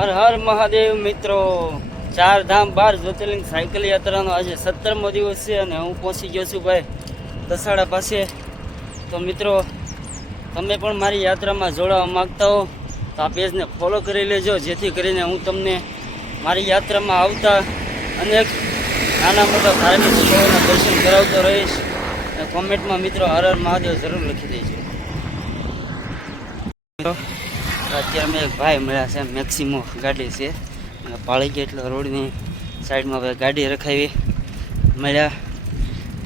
હર હર મહાદેવ મિત્રો, 4 ધામ 12 જ્યોતિર્લિંગ સાયકલ યાત્રાનો આજે 17મો દિવસ છે અને હું પહોંચી ગયો છું ભાઈ દસાડા પાસે. તો મિત્રો, તમે પણ મારી યાત્રામાં જોડાવા માગતા હો તો આ પેજને ફોલો કરી લેજો, જેથી કરીને હું તમને મારી યાત્રામાં આવતા અનેક નાના મોટા ધાર્મિક સ્થળોના દર્શન કરાવતો રહીશ. અને કોમેન્ટમાં મિત્રો હર હર મહાદેવ જરૂર લખી દેજો. અત્યારે મેં એક ભાઈ મળ્યા છે, મેક્સિમો ગાડી છે અને પાળી ગઈ એટલે રોડની સાઈડમાં ભાઈ ગાડી રખાવી મળ્યા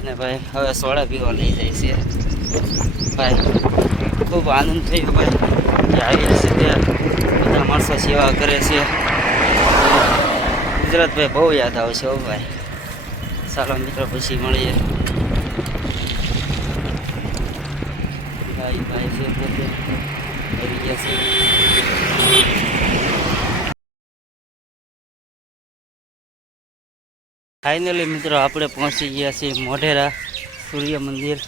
અને ભાઈ હવે સોડા પીવા લઈ જાય છે. ભાઈ ખૂબ આનંદ થયો ભાઈ કે આવી રીતે બધા માણસો સેવા કરે છે. ગુજરાત ભાઈ બહુ યાદ આવશે હો ભાઈ. ચાલો મિત્રો પછી મળીએ. ભાઈ ભાઈ છે પોતે આવી ગયા છે. ફાઇનલી મિત્રો આપણે પહોંચી ગયા છીએ મોઢેરા સૂર્ય મંદિર.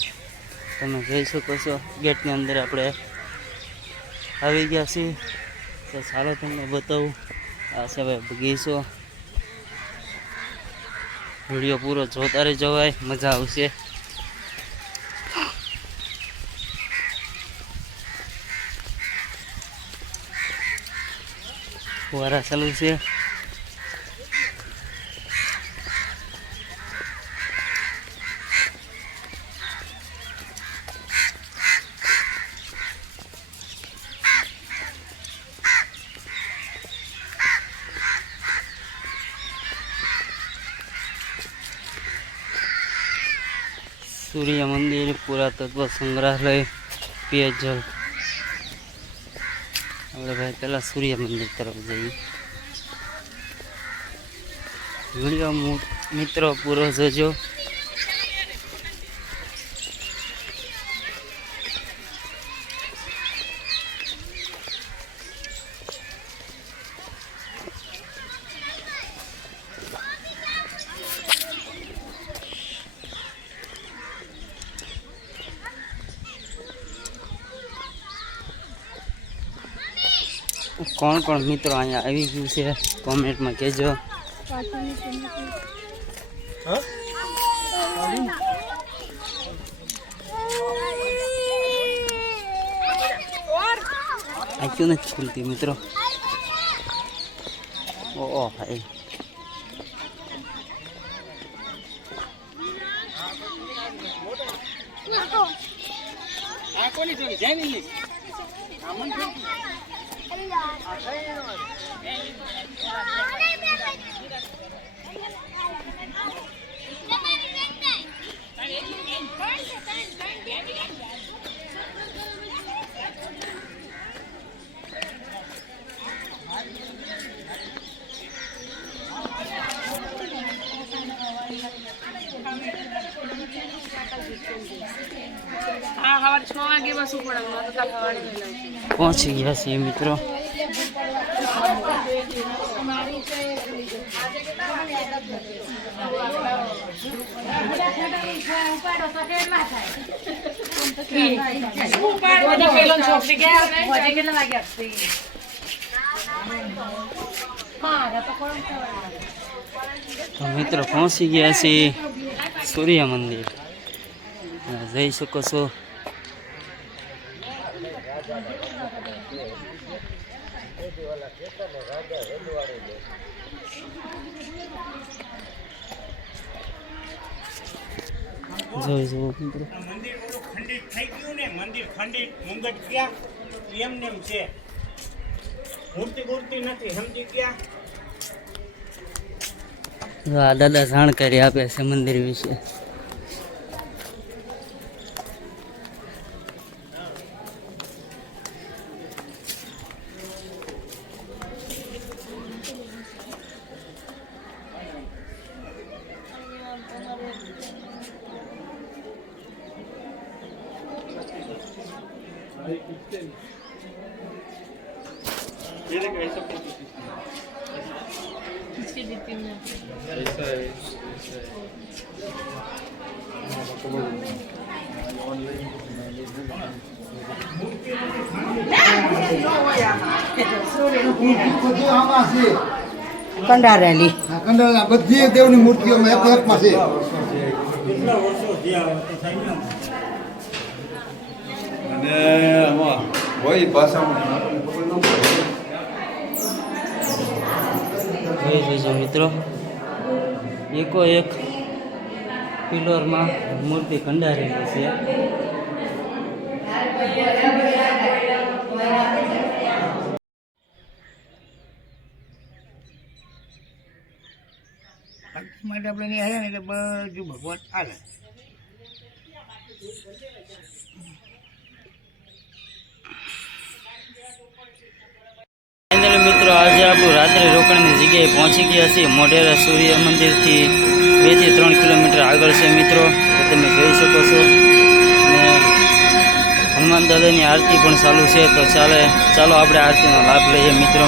તમે જોઈ શકો છો ગેટની અંદર આપણે આવી ગયા છીએ. તો ચાલો તમને બતાવું. આ છે ભાઈ બગીચો. વિડીયો પૂરો જોતા રહેજો ભાઈ, મજા આવશે. ફુવારા ચાલુ છે. સૂર્ય મંદિર, પુરાતત્વ સંગ્રહાલય, પેયજલ. આપણે ભાઈ પહેલાં સૂર્ય મંદિર તરફ જઈએ. વિડીયો મિત્રો પૂરો જોજો. કોણ કોણ મિત્રો અહીંયા આવી ગયું છે કોમેન્ટમાં કહેજો. આ ક્યું નથી ખુલતી મિત્રો. ઓ ભાઈ પહોંચી ગયા છીએ મિત્રો. તો મિત્રો પહોંચી ગયા છીએ સૂર્ય મંદિર. જઈ શકો છો. જોઈ જુઓ મિત્રો. મંદિર ખંડિત થઈ ગયું ને, મંદિર ખંડિત મુંગટ ગયા એમને એમ છે. મૂર્તિ નથી સમજી ગયા. આ દાદા જાણકારી આપે છે મંદિર વિશે. બધું આમાં છે કંડારેલી આ કંડલના બધી દેવની મૂર્તિઓમાં એક એકમાં છે કેટલા વર્ષો થયા હવે તો થઈ ગયા અને આમાં હોય ભાષામાં જોઈ લેજો મિત્રો એકો એક પિલરમાં મૂર્તિ કંડારેલી છે. માટે આપણે નહીં આવ્યા ને એટલે બધું ભગવાન આવે ફાઇનલી મિત્રો આજે આપણું રાત્રે રોકાણની જગ્યાએ પહોંચી ગયા છીએ. મોઢેરા સૂર્ય મંદિરથી 2 થી 3 કિલોમીટર આગળ છે મિત્રો, તો તમે જોઈ શકો છો. અને હનુમાન દાદાની આરતી પણ ચાલુ છે, તો ચાલો આપણે આરતીનો લાભ લઈએ મિત્રો.